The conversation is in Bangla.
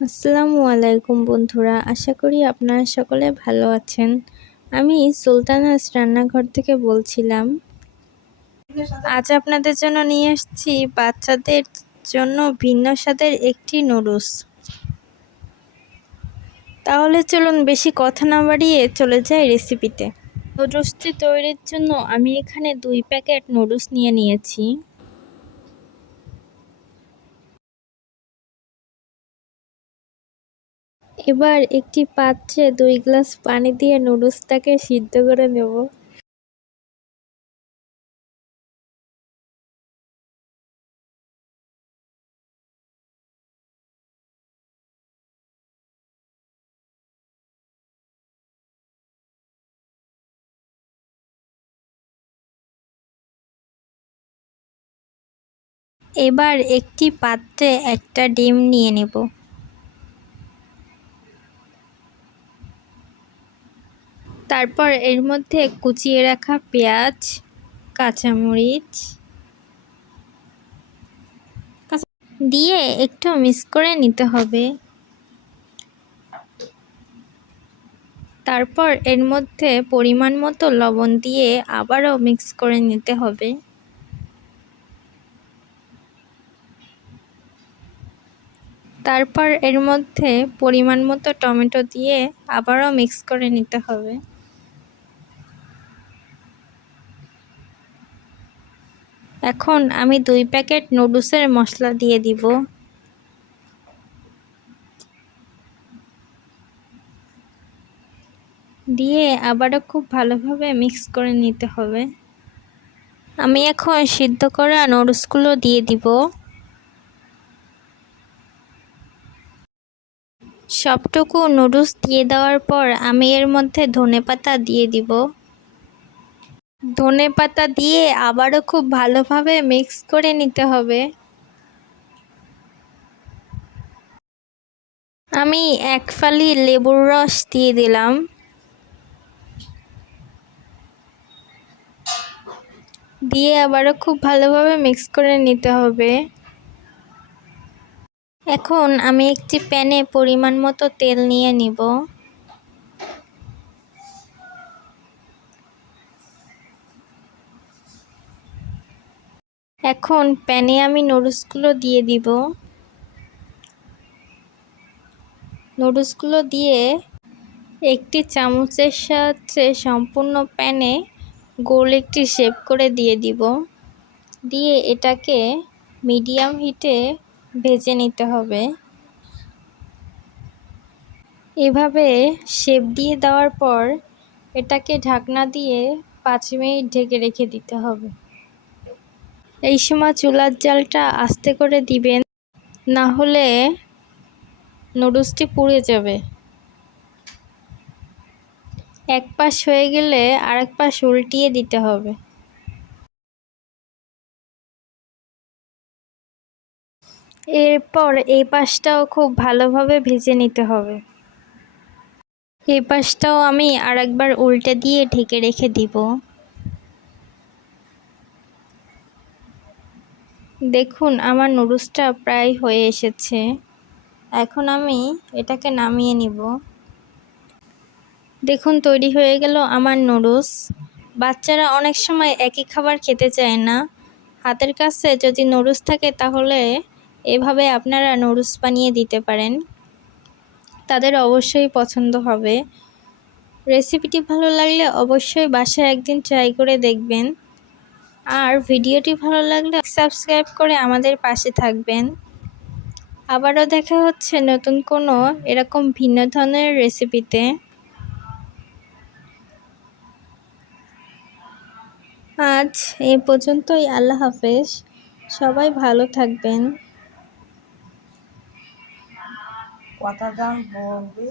আসসালামু আলাইকুম বন্ধুরা, আশা করি আপনারা সকলে ভালো আছেন। আমি সুলতানাস রান্নাঘর থেকে বলছিলাম। আজ আপনাদের জন্য নিয়ে এসেছি বাচ্চাদের জন্য ভিন্ন স্বাদের একটি নুডলস। তাহলে চলুন বেশি কথা না বাড়িয়ে চলে যাই রেসিপিতে। নুডলসটি তৈরির জন্য আমি এখানে 2 প্যাকেট নুডলস নিয়ে নিয়েছি। এবার একটি পাত্রে 2 গ্লাস পানি দিয়ে নুডলসটাকে সিদ্ধ করে নেব। এবার একটি পাত্রে একটা ডিম নিয়ে নেব। তারপর এর মধ্যে কুচিয়ে রাখা পেঁয়াজ, কাঁচামরিচ দিয়ে একটু মিক্স করে নিতে হবে। তারপর এর মধ্যে পরিমাণ মতো লবণ দিয়ে আবারও মিক্স করে নিতে হবে। তারপর এর মধ্যে পরিমাণ মতো টমেটো দিয়ে আবারও মিক্স করে নিতে হবে। এখন আমি 2 প্যাকেট নুডলসের মশলা দিয়ে দিব। দিয়ে আবারও খুব ভালোভাবে মিক্স করে নিতে হবে। আমি এখন সিদ্ধ করা নুডলসগুলো দিয়ে দিব। সবটুকু নুডলস দিয়ে দেওয়ার পর আমি এর মধ্যে ধনেপাতা দিয়ে দিব। ধনেপাতা দিয়ে আবারও খুব ভালোভাবে মিক্স করে নিতে হবে। আমি 1 ফালি লেবুর রস দিয়ে দিলাম। দিয়ে আবারও খুব ভালোভাবে মিক্স করে নিতে হবে। এখন আমি একটি প্যানে পরিমাণ মতো তেল নিয়ে নিব। এখন প্যানে আমি নুডলসগুলো দিয়ে দিব। নুডলসগুলো দিয়ে একটি চামচের সাহায্যে সম্পূর্ণ প্যানে গোল একটি শেপ করে দিয়ে দিব। দিয়ে এটাকে মিডিয়াম হিটে ভেজে নিতে হবে। এভাবে শেপ দিয়ে দেওয়ার পর এটাকে ঢাকনা দিয়ে 5 মিনিট ঢেকে রেখে দিতে হবে। এই সময় চুলার জালটা আস্তে করে দিবেন, না হলে নুডলসটি পুড়ে যাবে। এক পাশ হয়ে গেলে আরেক পাশ উল্টিয়ে দিতে হবে। এরপর এই পাশটাও খুব ভালোভাবে ভেজে নিতে হবে। এই পাশটাও আমি আরেকবার উল্টে দিয়ে ঢেকে রেখে দিব। দেখুন আমার নুডলসটা প্রায় হয়ে এসেছে। এখন আমি এটাকে নামিয়ে নিব। দেখুন তৈরি হয়ে গেল আমার নুডলস। বাচ্চারা অনেক সময় একই খাবার খেতে চায় না। হাতের কাছে যদি নুডলস থাকে তাহলে এভাবে আপনারা নুডলস বানিয়ে দিতে পারেন, তাদের অবশ্যই পছন্দ হবে। রেসিপিটি ভালো লাগলে অবশ্যই বাসায় একদিন ট্রাই করে দেখবেন। আর ভিডিওটি ভালো লাগলে সাবস্ক্রাইব করে আমাদের পাশে থাকবেন। আবারও দেখা হচ্ছে নতুন কোনো এরকম ভিন্ন ধরনের রেসিপিতে। আজ এই পর্যন্তই। আল্লাহ হাফেজ। সবাই ভালো থাকবেন। কথা বলবি।